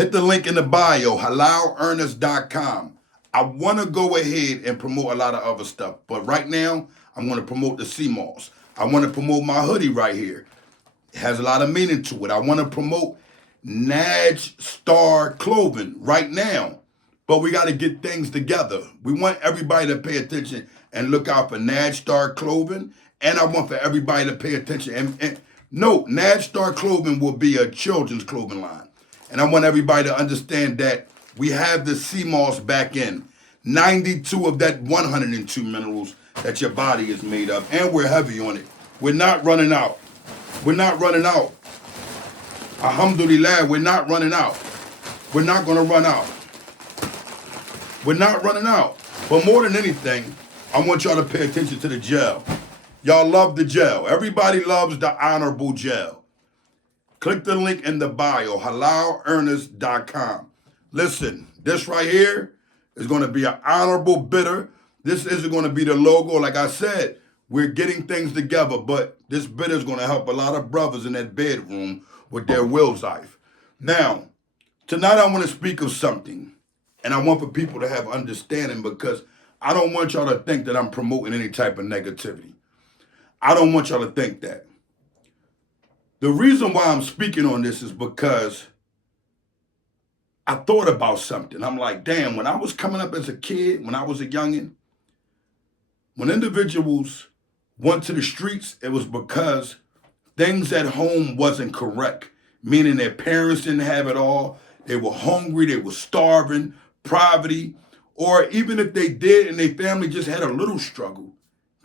Hit the link in the bio, halalearners.com. I want to go ahead and promote a lot of other stuff, but right now, I'm going to promote the CMOS. I want to promote my hoodie right here. It has a lot of meaning to it. I want to promote Naj Star Clothing right now, but we got to get things together. We want everybody to pay attention and look out for Naj Star Clothing, and I want for everybody to pay attention. And note, Naj Star Clothing will be a children's clothing line. And I want everybody to understand that we have the CMOS back in. 92 of that 102 minerals that your body is made of. And we're heavy on it. We're not running out. We're not running out. Alhamdulillah, we're not running out. We're not going to run out. We're not running out. But more than anything, I want y'all to pay attention to the gel. Y'all love the gel. Everybody loves the honorable gel. Click the link in the bio, halalearners.com. Listen, this right here is going to be an honorable bidder. This isn't going to be the logo. Like I said, we're getting things together, but this bidder is going to help a lot of brothers in that bedroom with their will's life. Now, tonight I want to speak of something, and I want for people to have understanding because I don't want y'all to think that I'm promoting any type of negativity. I don't want y'all to think that. The reason why I'm speaking on this is because I thought about something. I'm like, damn, when I was coming up as a kid, when I was a youngin', when individuals went to the streets, it was because things at home wasn't correct, meaning their parents didn't have it all. They were hungry, they were starving, poverty, or even if they did and their family just had a little struggle,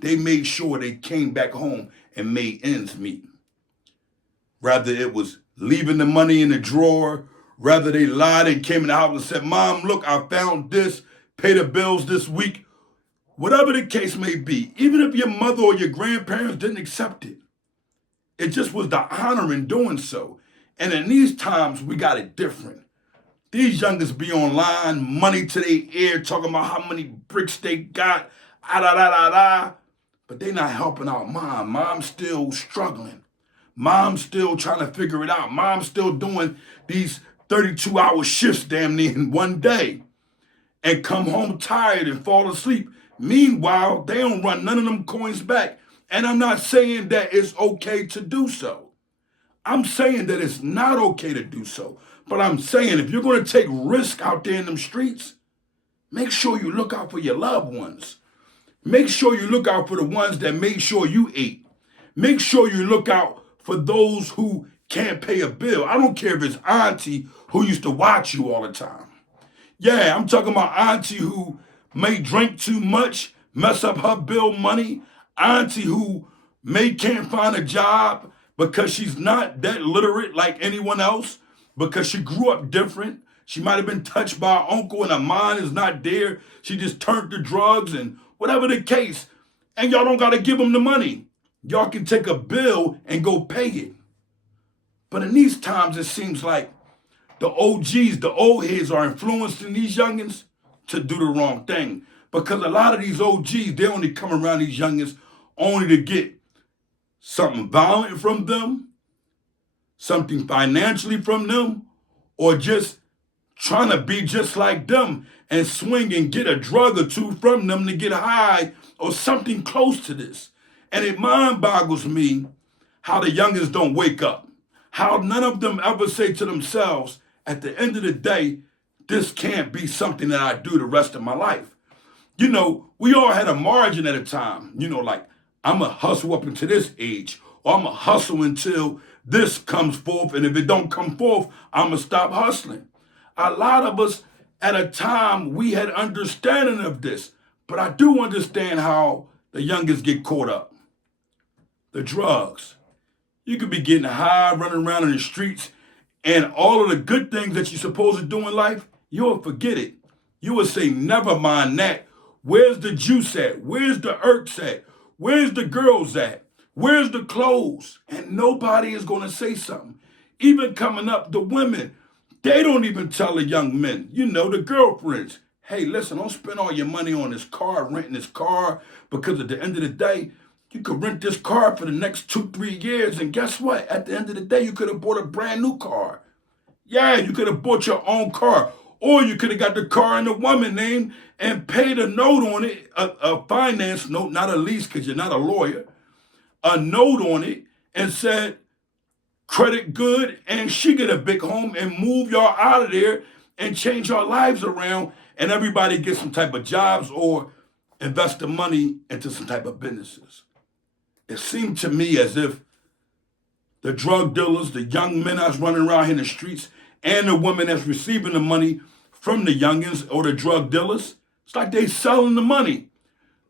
they made sure they came back home and made ends meet. Rather it was leaving the money in the drawer, rather they lied and came in the house and said, Mom, look, I found this, pay the bills this week. Whatever the case may be, even if your mother or your grandparents didn't accept it, it just was the honor in doing so. And in these times, we got it different. These youngers be online, money to their ear, talking about how many bricks they got, but they not helping out mom. Mom's still struggling. Mom's still trying to figure it out. Mom's still doing these 32-hour shifts damn near in one day and come home tired and fall asleep. Meanwhile, they don't run none of them coins back. And I'm not saying that it's okay to do so. I'm saying that it's not okay to do so. But I'm saying if you're going to take risk out there in them streets, make sure you look out for your loved ones. Make sure you look out for the ones that made sure you ate. Make sure you look out for those who can't pay a bill. I don't care if it's auntie who used to watch you all the time. Yeah, I'm talking about auntie who may drink too much, mess up her bill money. Auntie who may can't find a job because she's not that literate like anyone else, because she grew up different. She might have been touched by her uncle and her mind is not there. She just turned to drugs and whatever the case. And y'all don't got to give them the money. Y'all can take a bill and go pay it. But in these times, it seems like the OGs, the old heads are influencing these youngins to do the wrong thing. Because a lot of these OGs, they only come around these youngins only to get something violent from them, something financially from them, or just trying to be just like them and swing and get a drug or two from them to get high or something close to this. And it mind boggles me how the youngins don't wake up. How none of them ever say to themselves, at the end of the day, this can't be something that I do the rest of my life. You know, we all had a margin at a time. You know, like, I'm going to hustle up into this age, or I'm going to hustle until this comes forth, and if it don't come forth, I'm going to stop hustling. A lot of us, at a time, we had understanding of this, but I do understand how the youngest get caught up. The drugs. You could be getting high, running around in the streets, and all of the good things that you're supposed to do in life, you'll forget it. You will say, never mind that. Where's the juice at? Where's the herbs at? Where's the girls at? Where's the clothes? And nobody is going to say something. Even coming up, the women, they don't even tell the young men, you know, the girlfriends, hey, listen, don't spend all your money on this car, renting this car, because at the end of the day, you could rent this car for the next 2-3 years, and guess what? At the end of the day, you could have bought a brand new car. Yeah, you could have bought your own car. Or you could have got the car in the woman's name and paid a note on it, a finance note, not a lease because you're not a lawyer, a note on it and said, credit good, and she get a big home and move y'all out of there and change our lives around and everybody get some type of jobs or invest the money into some type of businesses. It seemed to me as if the drug dealers, the young men that's running around in the streets, and the women that's receiving the money from the youngins or the drug dealers, it's like they selling the money.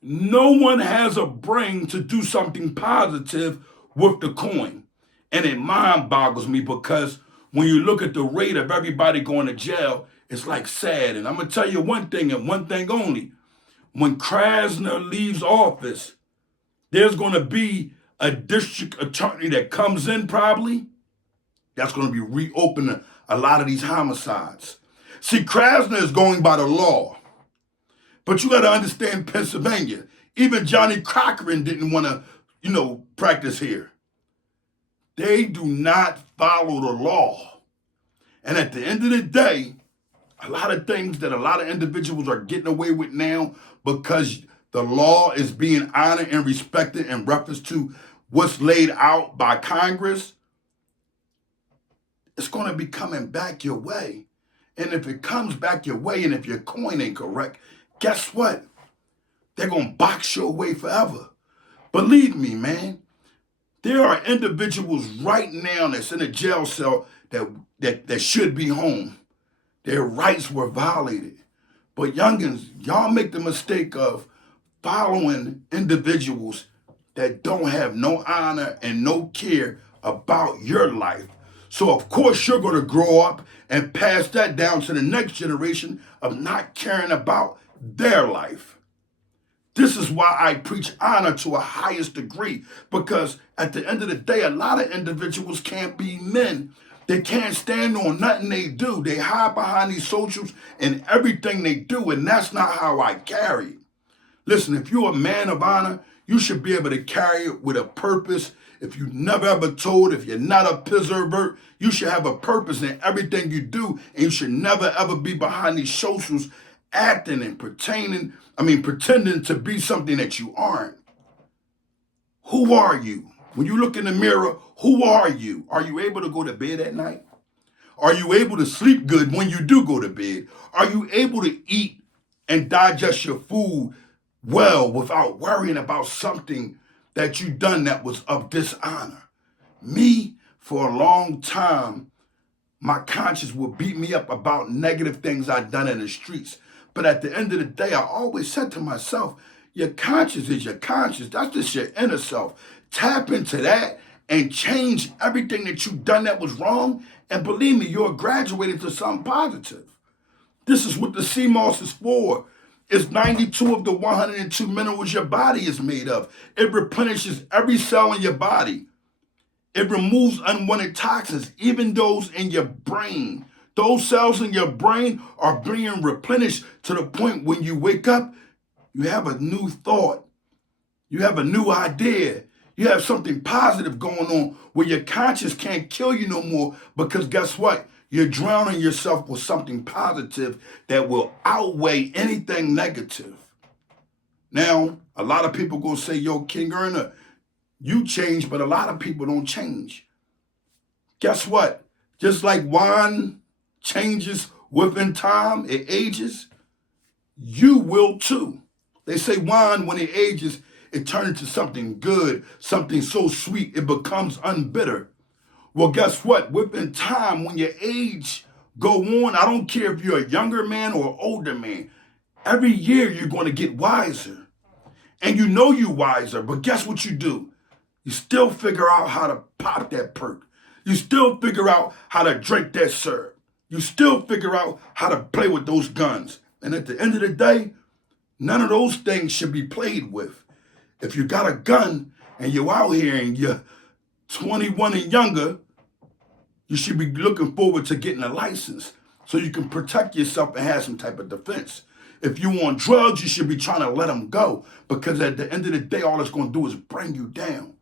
No one has a brain to do something positive with the coin. And it mind boggles me because when you look at the rate of everybody going to jail, it's like sad. And I'm going to tell you one thing and one thing only. When Krasner leaves office, there's going to be a district attorney that comes in probably that's going to be reopening a lot of these homicides. See, Krasner is going by the law. But you got to understand Pennsylvania. Even Johnny Cochran didn't want to, practice here. They do not follow the law. And at the end of the day, a lot of things that a lot of individuals are getting away with now because the law is being honored and respected in reference to what's laid out by Congress, it's going to be coming back your way. And if it comes back your way and if your coin ain't correct, guess what? They're going to box you away forever. Believe me, man, there are individuals right now that's in a jail cell that should be home. Their rights were violated. But youngins, y'all make the mistake of following individuals that don't have no honor and no care about your life. So of course you're going to grow up and pass that down to the next generation of not caring about their life. This is why I preach honor to a highest degree, because at the end of the day, a lot of individuals can't be men. They can't stand on nothing they do. They hide behind these socials and everything they do, and that's not how I carry. Listen, if you're a man of honor, you should be able to carry it with a purpose. If you never ever told, if you're not a preserver, you should have a purpose in everything you do, and you should never ever be behind these socials acting and pretending to be something that you aren't. Who are you? When you look in the mirror, who are you? Are you able to go to bed at night? Are you able to sleep good when you do go to bed? Are you able to eat and digest your food well without worrying about something that you done that was of dishonor? Me, for a long time, my conscience would beat me up about negative things I'd done in the streets. But at the end of the day, I always said to myself, your conscience is your conscience. That's just your inner self. Tap into that and change everything that you've done that was wrong. And believe me, you're graduating to something positive. This is what the sea moss is for. It's 92 of the 102 minerals your body is made of. It replenishes every cell in your body. It removes unwanted toxins, even those in your brain. Those cells in your brain are being replenished to the point when you wake up, you have a new thought. You have a new idea. You have something positive going on where your conscience can't kill you no more because guess what? You're drowning yourself with something positive that will outweigh anything negative. Now, a lot of people gonna say, yo, King Erna, you change, but a lot of people don't change. Guess what? Just like wine changes within time, it ages, you will too. They say wine, when it ages, it turns into something good, something so sweet, it becomes unbitter. Well, guess what? Within time, when your age go on, I don't care if you're a younger man or an older man, every year you're going to get wiser. And you know you're wiser, but guess what you do? You still figure out how to pop that perk. You still figure out how to drink that syrup. You still figure out how to play with those guns. And at the end of the day, none of those things should be played with. If you got a gun and you're out here and you're 21 and younger, you should be looking forward to getting a license so you can protect yourself and have some type of defense. If you want drugs, you should be trying to let them go because at the end of the day, all it's going to do is bring you down.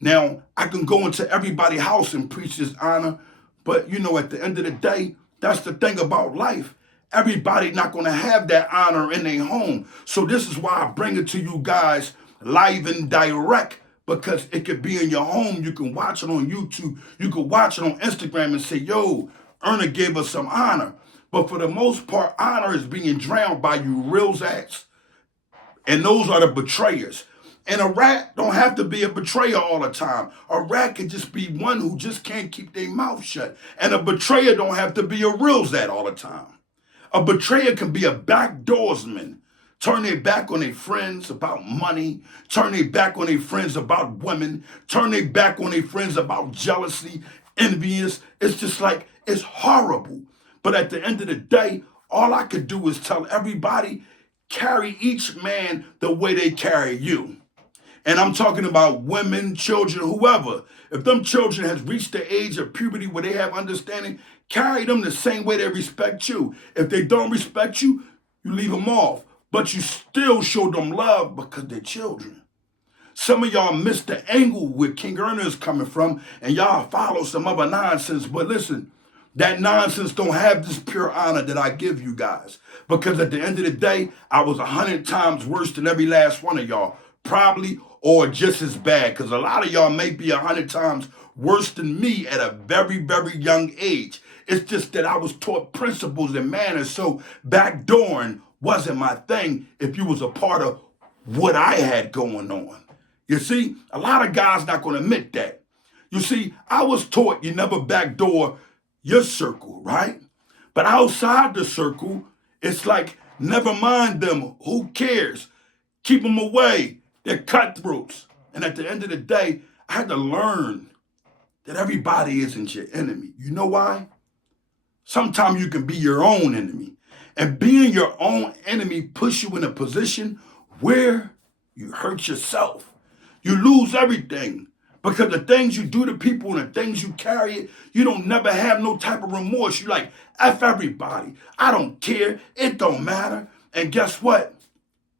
Now, I can go into everybody's house and preach this honor, But, at the end of the day, that's the thing about life. Everybody not going to have that honor in their home. So this is why I bring it to you guys live and direct, because it could be in your home. You can watch it on YouTube. You can watch it on Instagram and say, yo, Erna gave us some honor. But for the most part, honor is being drowned by you real acts. And those are the betrayers. And a rat don't have to be a betrayer all the time. A rat could just be one who just can't keep their mouth shut. And a betrayer don't have to be a real zat all the time. A betrayer can be a backdoorsman. Turn their back on their friends about money. Turn their back on their friends about women. Turn their back on their friends about jealousy, envious. It's just like, it's horrible. But at the end of the day, all I could do is tell everybody, carry each man the way they carry you. And I'm talking about women, children, whoever. If them children has reached the age of puberty where they have understanding, carry them the same way they respect you. If they don't respect you, you leave them off. But you still show them love because they're children. Some of y'all missed the angle where King Erna is coming from, and y'all follow some other nonsense. But listen, that nonsense don't have this pure honor that I give you guys. Because at the end of the day, I was 100 times worse than every last one of y'all. Probably, or just as bad. Because a lot of y'all may be 100 times worse than me at a very, very young age. It's just that I was taught principles and manners, so backdooring wasn't my thing if you was a part of what I had going on. You see, a lot of guys not going to admit that. You see, I was taught you never backdoor your circle, right? But outside the circle, it's like, never mind them. Who cares? Keep them away. They're cutthroats. And at the end of the day, I had to learn that everybody isn't your enemy. You know why? Sometimes you can be your own enemy. And being your own enemy puts you in a position where you hurt yourself. You lose everything. Because the things you do to people and the things you carry, you don't never have no type of remorse. You like, F everybody. I don't care. It don't matter. And guess what?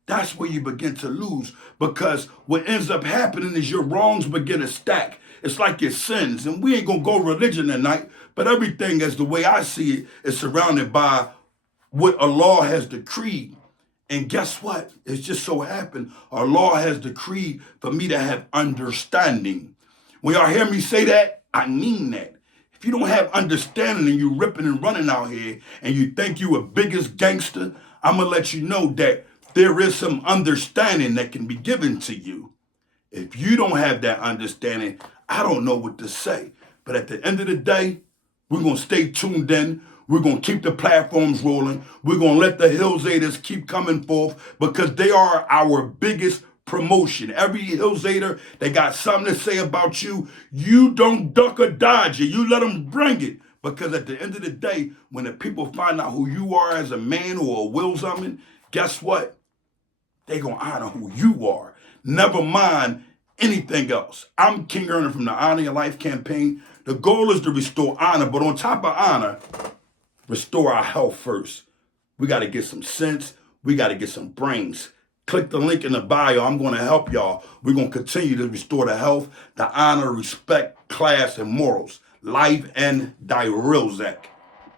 That's where you begin to lose. Because what ends up happening is your wrongs begin to stack. It's like your sins. And we ain't going to go religion tonight. But everything, as the way I see it, is surrounded by what Allah has decreed. And guess what? It's just so happened Allah has decreed for me to have understanding. When y'all hear me say that, I mean that. If you don't have understanding and you ripping and running out here and you think you a biggest gangster, I'm going to let you know that there is some understanding that can be given to you. If you don't have that understanding, I don't know what to say. But at the end of the day, we're going to stay tuned in. We're going to keep the platforms rolling. We're going to let the Hillzaters keep coming forth because they are our biggest promotion. Every Hillzater, they got something to say about you. You don't duck or dodge it. You let them bring it. Because at the end of the day, when the people find out who you are as a man or a will something, guess what? They're going to honor who you are. Never mind anything else. I'm King Erna from the Honor Your Life campaign. The goal is to restore honor, but on top of honor, restore our health first. We got to get some sense. We got to get some brains. Click the link in the bio. I'm going to help y'all. We're going to continue to restore the health, the honor, respect, class, and morals. Life and direct.